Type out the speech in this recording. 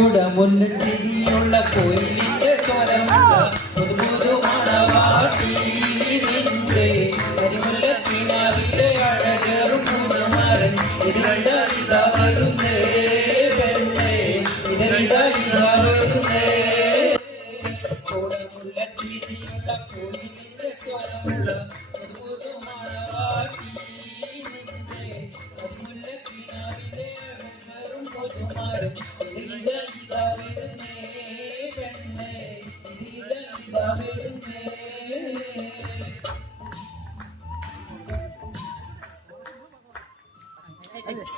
ചൂടമുല്ല ചിരിയുള്ള കോയിലിന്റെ സ്വരമുള്ള പുതു മണവാട്ടി നിന്റെ കരിമുല്ലക്കിനാവിലെ അഴകേറും പുതുമാരൻ ഇതിലിതാ വരുന്നേ പെണ്ണേ ഇതിലിതാ വരുന്നേ ചൂടമുല്ല ചിരിയുള്ള കോയിലിന്റെ സ്വരമുള്ള പുതു മണവാട്ടി നിന്റെ കരിമുല്ലക്കിനാവിലെ അഴകേറും പുതുമാരൻ ഇതിലിതാ